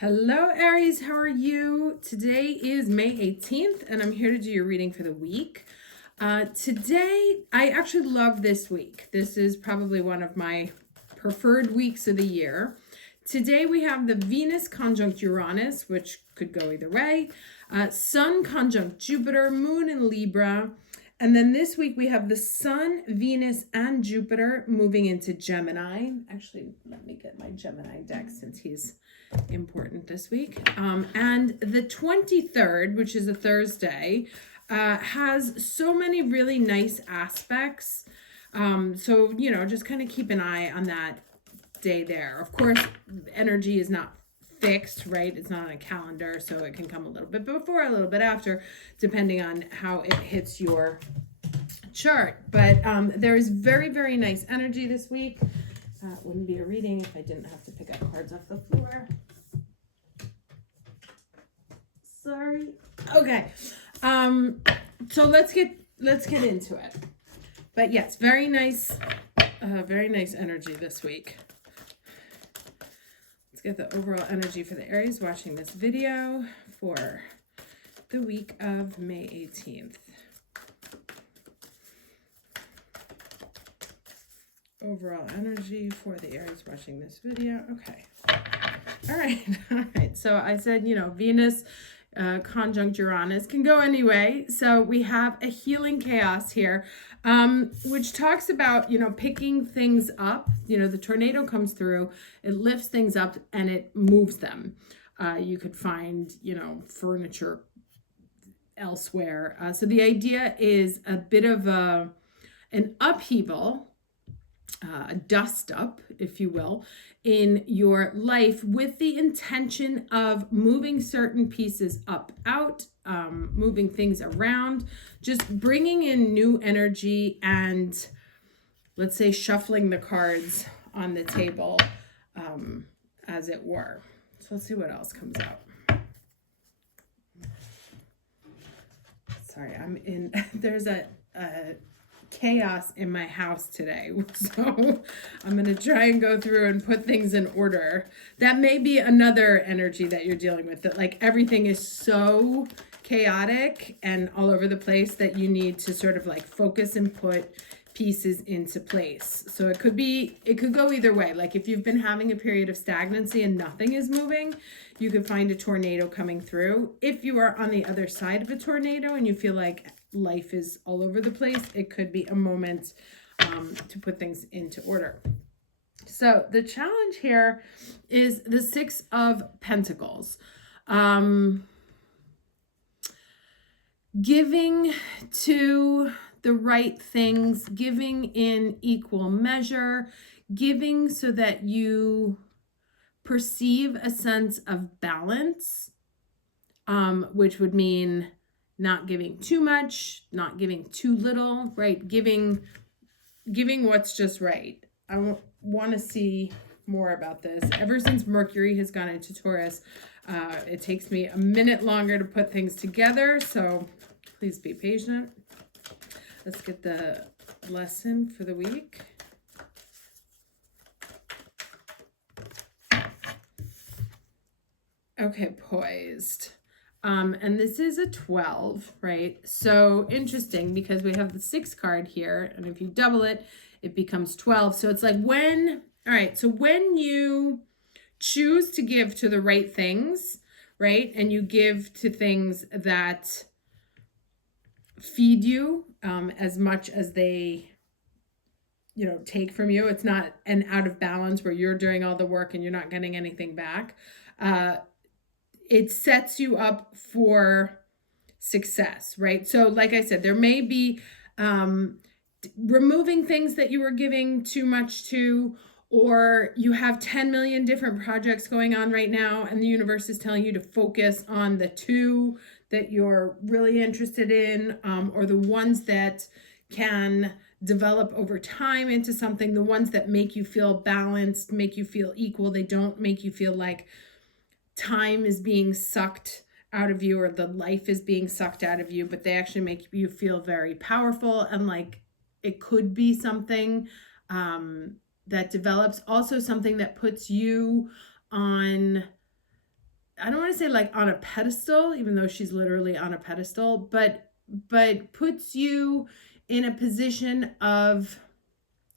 Hello, Aries. How are you? Today is May 18th, and I'm here to do your reading for the week. Today, I actually love this week. This is probably one of my preferred weeks of the year. Today, we have the Venus conjunct Uranus, which could go either way, Sun conjunct Jupiter, Moon in Libra. And then this week, we have the Sun, Venus, and Jupiter moving into Gemini. Actually, let me get my Gemini deck since he's important this week. And the 23rd, which is a Thursday, has so many really nice aspects. So, just kind of keep an eye on that day there. Of course, energy is not fixed, right? It's not on a calendar, so it can come a little bit before, a little bit after, depending on how it hits your chart. But there is very, very nice energy this week. Wouldn't be a reading if I didn't have to pick up cards off the floor. Sorry. Okay. So let's get into it. But yes, very nice energy this week. Let's get the overall energy for the Aries watching this video for the week of May 18th. Overall energy for the Aries watching this video. Okay. All right. So I said, Venus conjunct Uranus can go anyway. So we have a healing chaos here, which talks about, picking things up. The tornado comes through, it lifts things up and it moves them. You could find, furniture elsewhere. So the idea is a bit of an upheaval, a dust up, if you will, in your life with the intention of moving certain pieces out, moving things around, just bringing in new energy and, let's say, shuffling the cards on the table, as it were. So let's see what else comes out. Sorry, there's a chaos in my house today, so I'm gonna try and go through and put things in order. That may be another energy that you're dealing with, that like everything is so chaotic and all over the place that you need to sort of like focus and put pieces into place. So it could go either way. Like if you've been having a period of stagnancy and nothing is moving, you could find a tornado coming through. If you are on the other side of a tornado and you feel like life is all over the place, it could be a moment to put things into order. So the challenge here is the Six of Pentacles. Giving to the right things, giving in equal measure, giving so that you perceive a sense of balance, which would mean not giving too much, not giving too little, right? Giving what's just right. I want to see more about this. Ever since Mercury has gone into Taurus, it takes me a minute longer to put things together, so please be patient. Let's get the lesson for the week. Okay, poised. And this is a 12, right? So interesting because we have the 6 card here, and if you double it, it becomes 12. So it's like when you choose to give to the right things, right? And you give to things that feed you as much as they, take from you. It's not an out of balance where you're doing all the work and you're not getting anything back. It sets you up for success, right? So like I said, there may be removing things that you were giving too much to, or you have 10 million different projects going on right now and the universe is telling you to focus on the 2 that you're really interested in, or the ones that can develop over time into something, the ones that make you feel balanced, make you feel equal. They don't make you feel like time is being sucked out of you or the life is being sucked out of you, but they actually make you feel very powerful and like it could be something that develops, also something that puts you on I don't want to say like on a pedestal, even though she's literally on a pedestal, but puts you in a position of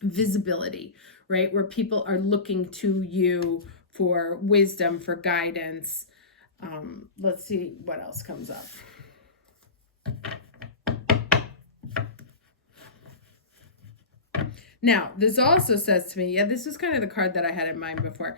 visibility, right? Where people are looking to you for wisdom, for guidance. Let's see what else comes up. Now, this also says to me, yeah, this is kind of the card that I had in mind before.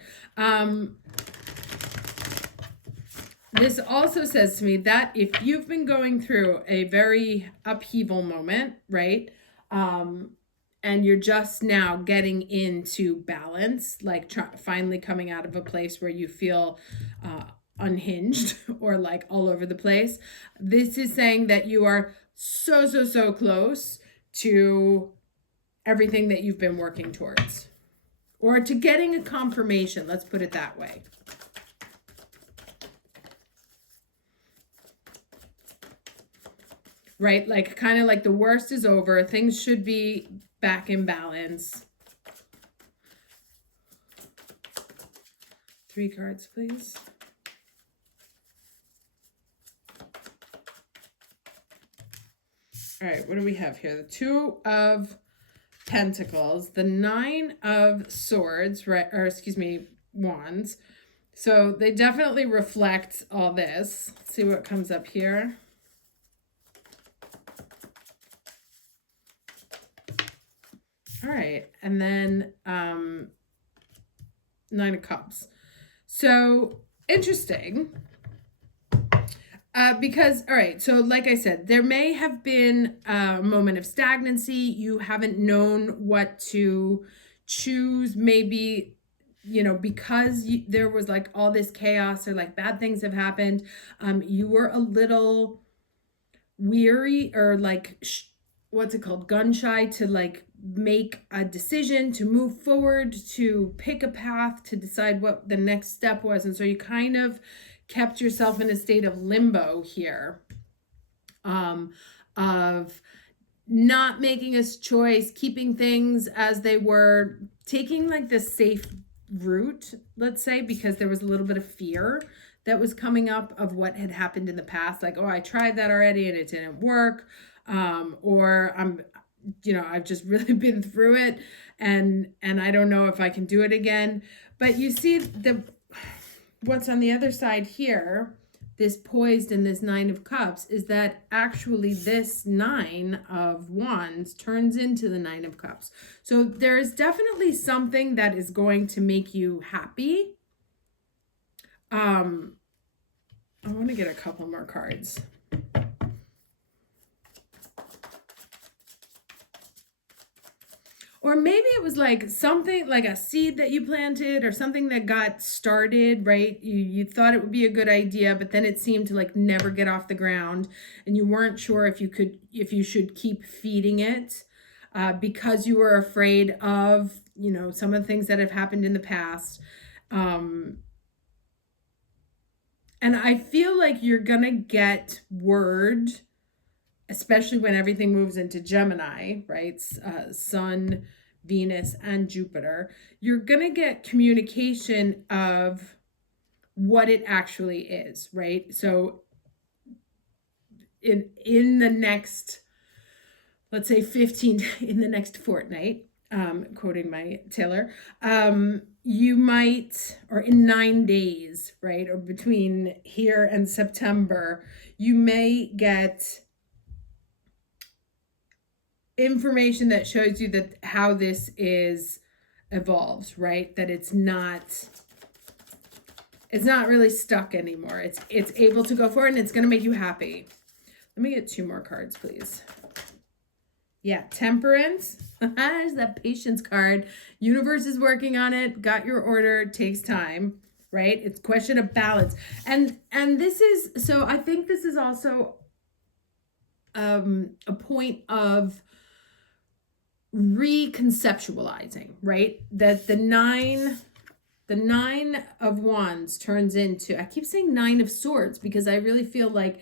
This also says to me that if you've been going through a very upheaval moment, right? And you're just now getting into balance, like finally coming out of a place where you feel unhinged or like all over the place. This is saying that you are so close to everything that you've been working towards, or to getting a confirmation. Let's put it that way. Right? Like kind of like the worst is over. Things should be back in balance. 3 cards, please. All right, what do we have here? The 2 of Pentacles, the 9 of Swords, right? Or excuse me, Wands. So they definitely reflect all this. Let's see what comes up here. All right, and then 9 of Cups. So interesting. Because, all right, so like I said, there may have been a moment of stagnancy. You haven't known what to choose. Maybe, because there was like all this chaos or like bad things have happened. You were a little weary or like, what's it called? Gun shy to like make a decision, to move forward, to pick a path, to decide what the next step was. And so you kind of kept yourself in a state of limbo here, of not making a choice, keeping things as they were, taking like the safe route, let's say, because there was a little bit of fear that was coming up of what had happened in the past. Like, oh, I tried that already and it didn't work. Or I've just really been through it and I don't know if I can do it again. But you see what's on the other side here, this poised and this 9 of Cups, is that actually this 9 of Wands turns into the 9 of Cups. So there is definitely something that is going to make you happy. I want to get a couple more cards. Or maybe it was like something like a seed that you planted or something that got started, right? You thought it would be a good idea, but then it seemed to like never get off the ground, and you weren't sure if you should keep feeding it because you were afraid of, some of the things that have happened in the past. And I feel like you're gonna get word, especially when everything moves into Gemini, right? Sun, Venus, and Jupiter. You're going to get communication of what it actually is, right? So in the next, let's say in the next fortnight, quoting my tailor, you might, or in 9 days, right? Or between here and September, you may get information that shows you that how this is evolves, right? That it's not really stuck anymore. It's able to go forward and it's going to make you happy. Let me get 2 more cards, please. Yeah, Temperance. There's that patience card. Universe is working on it. Got your order. Takes time, right? It's a question of balance. And this is, so I think this is also a point of reconceptualizing, right? That the 9 of Wands turns into, I keep saying 9 of Swords because I really feel like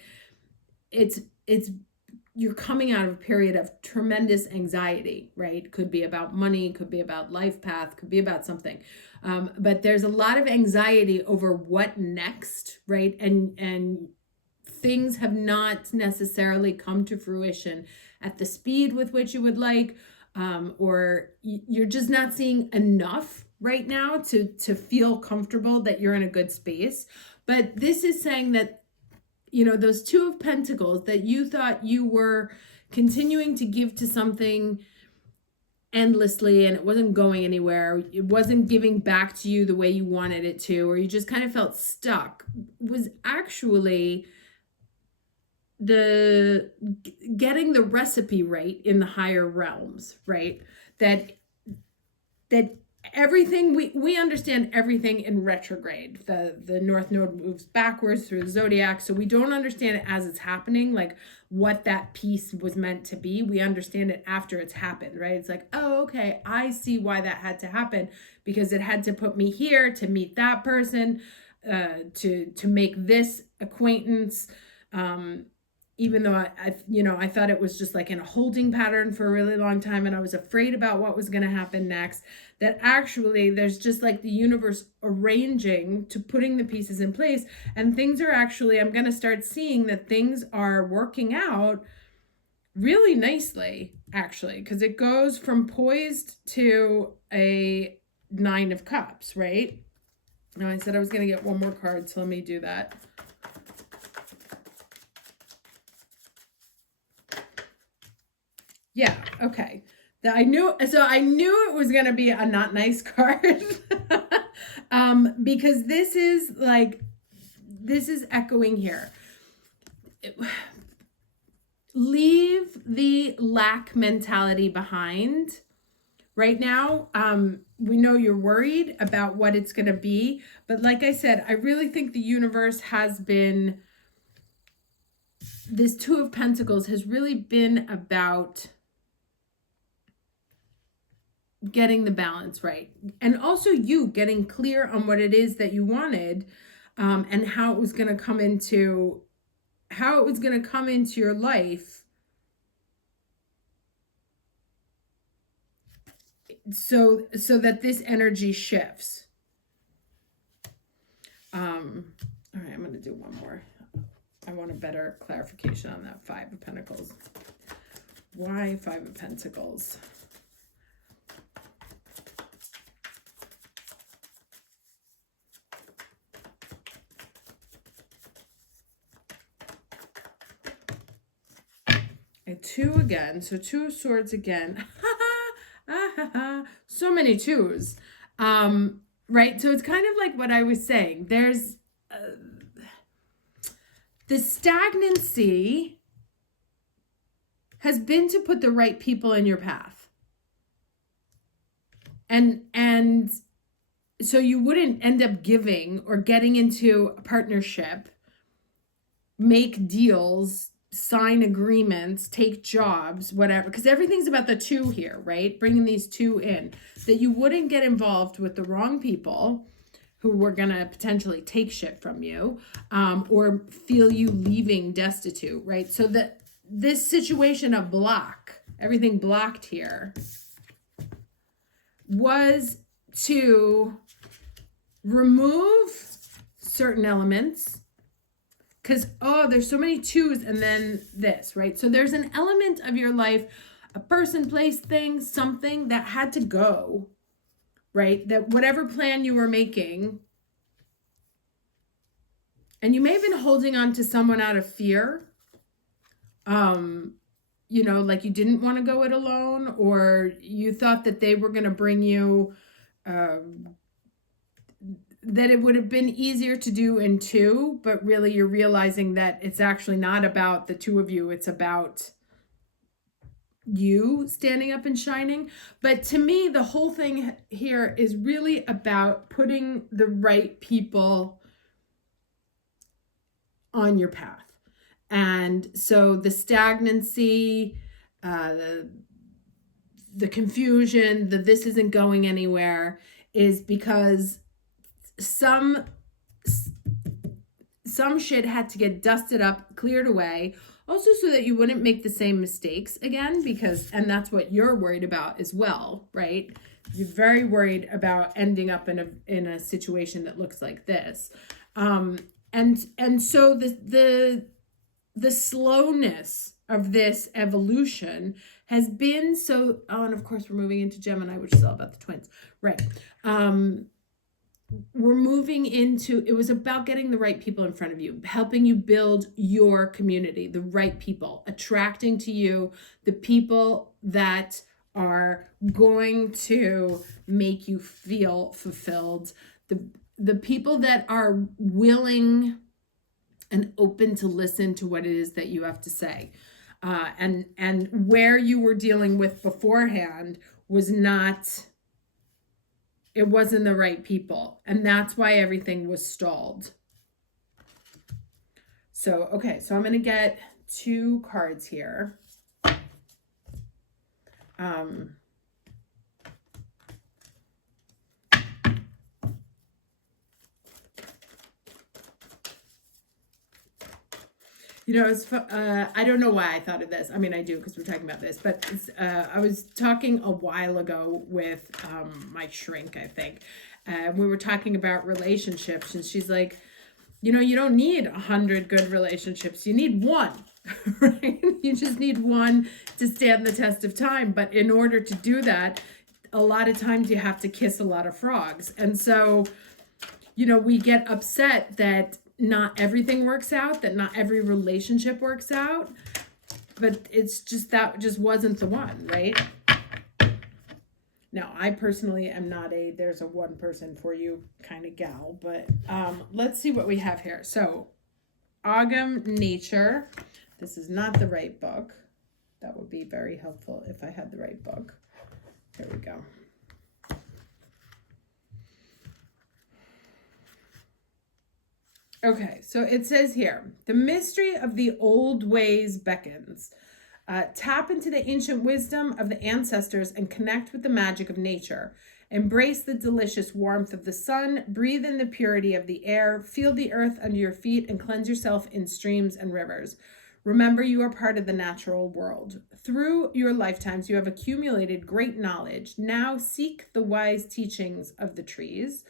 it's you're coming out of a period of tremendous anxiety, right? Could be about money, could be about life path, could be about something. But there's a lot of anxiety over what next, right? And things have not necessarily come to fruition at the speed with which you would like, or you're just not seeing enough right now to feel comfortable that you're in a good space. But this is saying that, you know, those Two of Pentacles that you thought you were continuing to give to something endlessly and it wasn't going anywhere, it wasn't giving back to you the way you wanted it to, or you just kind of felt stuck, was actually the getting the recipe right in the higher realms, right? That everything, we understand everything in retrograde. The North Node moves backwards through the zodiac, so we don't understand it as it's happening, like what that piece was meant to be. We understand it after it's happened, right? It's like, oh, okay, I see why that had to happen, because it had to put me here to meet that person, to make this acquaintance. Even though I thought it was just like in a holding pattern for a really long time, and I was afraid about what was going to happen next, that actually there's just like the universe arranging to putting the pieces in place, and things are actually, I'm going to start seeing that things are working out really nicely, actually, because it goes from poised to a Nine of Cups, right? Now I said I was going to get one more card, so let me do that. Yeah, okay. I knew it was going to be a not nice card. Because this is echoing here. Leave the lack mentality behind right now. We know you're worried about what it's going to be, but like I said, I really think the universe has been, this Two of Pentacles has really been about getting the balance right, and also you getting clear on what it is that you wanted, and how it was going to come into your life, so that this energy shifts. All right, I'm going to do one more. I want a better clarification on that Five of Pentacles. Why Five of Pentacles? Two again, so Two of Swords again. So many twos. Right, so it's kind of like what I was saying. There's the stagnancy has been to put the right people in your path, and so you wouldn't end up giving or getting into a partnership, make deals, sign agreements, take jobs, whatever, because everything's about the two here, right? Bringing these two in, that you wouldn't get involved with the wrong people who were going to potentially take shit from you, or feel you leaving destitute, right? So that this situation of everything blocked here, was to remove certain elements, because, there's so many twos, and then this, right? So there's an element of your life, a person, place, thing, something that had to go, right? That whatever plan you were making, and you may have been holding on to someone out of fear, like you didn't want to go it alone, or you thought that they were going to bring you, that it would have been easier to do in two, but really you're realizing that it's actually not about the two of you, it's about you standing up and shining. But to me, the whole thing here is really about putting the right people on your path. And so the stagnancy, the confusion, this isn't going anywhere, is because some shit had to get dusted up, cleared away. Also so that you wouldn't make the same mistakes again, because, and that's what you're worried about as well, right? You're very worried about ending up in a situation that looks like this. And so the slowness of this evolution has been so, oh, and of course we're moving into Gemini, which is all about the twins, right? We're moving into, it was about getting the right people in front of you, helping you build your community, the right people, attracting to you the people that are going to make you feel fulfilled, the people that are willing and open to listen to what it is that you have to say. And where you were dealing with beforehand was not, it wasn't the right people. And that's why everything was stalled. So, okay, so I'm going to get 2 cards here. You know, it's I don't know why I thought of this. I mean, I do because we're talking about this, but I was talking a while ago with my shrink, I think. We were talking about relationships, and she's like, you know, you don't need 100 good relationships. You need one, right? You just need one to stand the test of time. But in order to do that, a lot of times you have to kiss a lot of frogs. And so, you know, we get upset that not everything works out, that not every relationship works out, but it's just, that just wasn't the one, right? Now, I personally am not a, there's a one person for you kind of gal, but let's see what we have here. So, Autumn Nature. This is not the right book. That would be very helpful if I had the right book. Here we go. Okay, so it says here, the mystery of the old ways beckons. Tap into the ancient wisdom of the ancestors and connect with the magic of nature. Embrace the delicious warmth of the sun, breathe in the purity of the air, feel the earth under your feet, and cleanse yourself in streams and rivers. Remember, you are part of the natural world. Through your lifetimes, you have accumulated great knowledge. Now seek the wise teachings of the trees.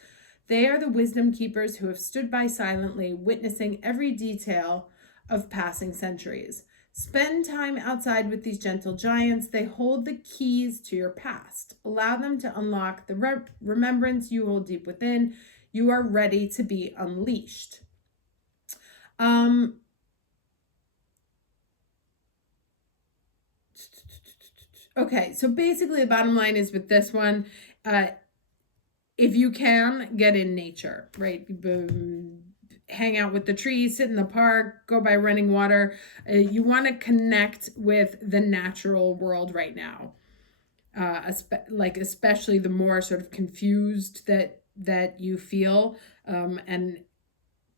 They are the wisdom keepers who have stood by silently, witnessing every detail of passing centuries. Spend time outside with these gentle giants. They hold the keys to your past. Allow them to unlock the remembrance you hold deep within. You are ready to be unleashed. Okay, so basically the bottom line is with this one, if you can, get in nature, right? Hang out with the trees, sit in the park, go by running water. You want to connect with the natural world right now. Especially the more sort of confused that you feel. And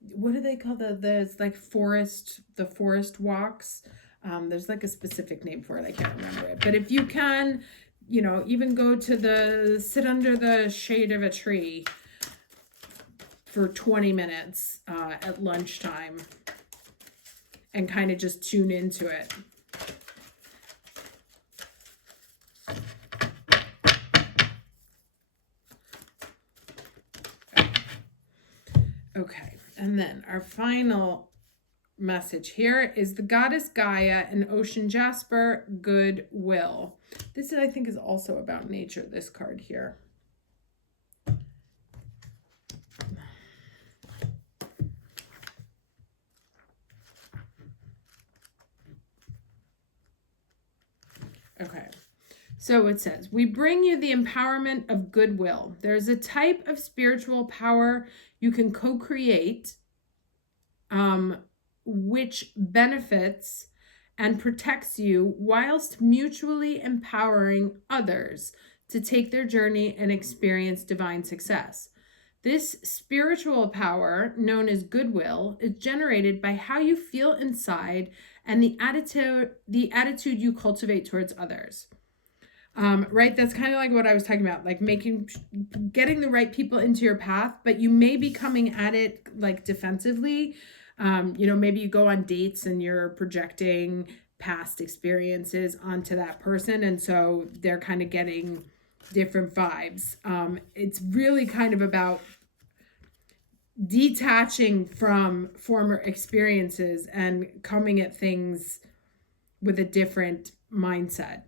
what do they call it's like the forest walks? There's like a specific name for it. I can't remember it. But if you can, you know, even go to sit under the shade of a tree for 20 minutes at lunchtime and kind of just tune into it. Okay, and then our final message here is the goddess Gaia and ocean jasper, goodwill. This I think is also about nature, this card here. Okay, so it says, we bring you the empowerment of goodwill. There's a type of spiritual power you can co-create, which benefits and protects you whilst mutually empowering others to take their journey and experience divine success. This spiritual power, known as goodwill, is generated by how you feel inside and the attitude you cultivate towards others. Right? That's kind of like what I was talking about, like getting the right people into your path, but you may be coming at it like defensively. Maybe you go on dates and you're projecting past experiences onto that person. And so they're kind of getting different vibes. It's really kind of about detaching from former experiences and coming at things with a different mindset.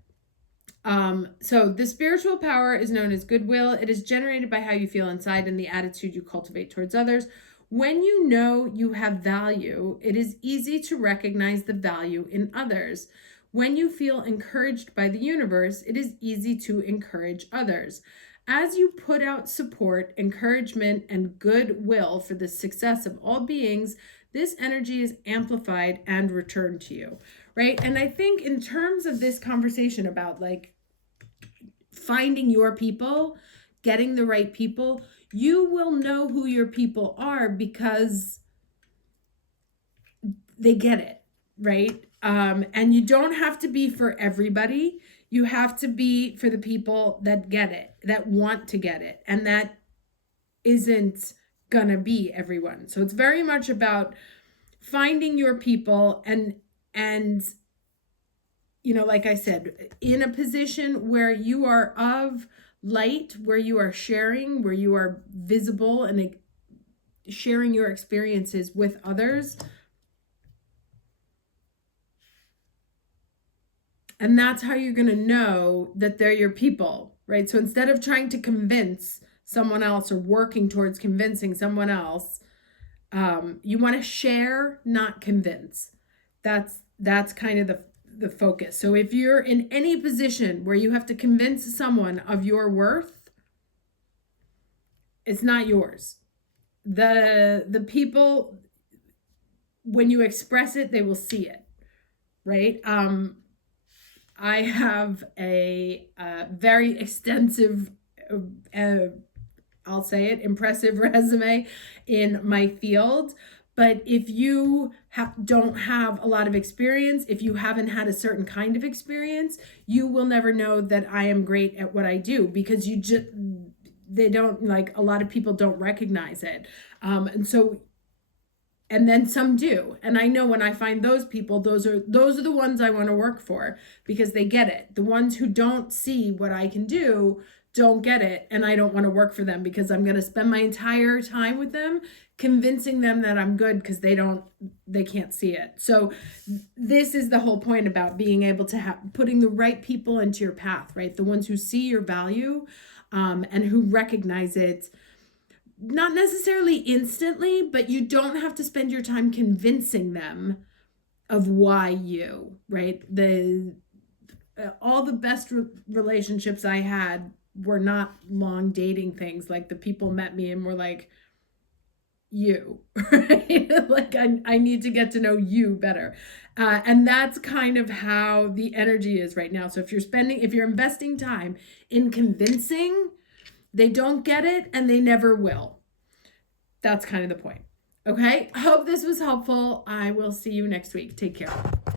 So the spiritual power is known as goodwill. It is generated by how you feel inside and the attitude you cultivate towards others. When you know you have value, it is easy to recognize the value in others. When you feel encouraged by the universe, it is easy to encourage others. As you put out support, encouragement, and goodwill for the success of all beings, this energy is amplified and returned to you, right? And I think in terms of this conversation about like finding your people, getting the right people, you will know who your people are because they get it, right? And you don't have to be for everybody. You have to be for the people that get it, that want to get it, and that isn't gonna be everyone. So it's very much about finding your people and like I said, in a position where you are of light, where you are sharing, where you are visible and sharing your experiences with others. And that's how you're going to know that they're your people, right? So instead of trying to convince someone else or working towards convincing someone else, you want to share, not convince. That's kind of the focus. So if you're in any position where you have to convince someone of your worth, it's not yours. The people, when you express it, they will see it, right? I have a very extensive, I'll say it, impressive resume in my field. But if you don't have a lot of experience, if you haven't had a certain kind of experience, you will never know that I am great at what I do because they don't, like, a lot of people don't recognize it. And then some do. And I know when I find those people, those are the ones I want to work for because they get it. The ones who don't see what I can do don't get it. And I don't want to work for them because I'm going to spend my entire time with them convincing them that I'm good because they can't see it. So this is the whole point about being able to putting the right people into your path, right? The ones who see your value and who recognize it. Not necessarily instantly, but you don't have to spend your time convincing them of why you, right? All the best relationships I had were not long dating things. Like the people met me and were like, you, right? Like I need to get to know you better. And that's kind of how the energy is right now. So if you're investing time in convincing, they don't get it and they never will. That's kind of the point. Okay. I hope this was helpful. I will see you next week. Take care.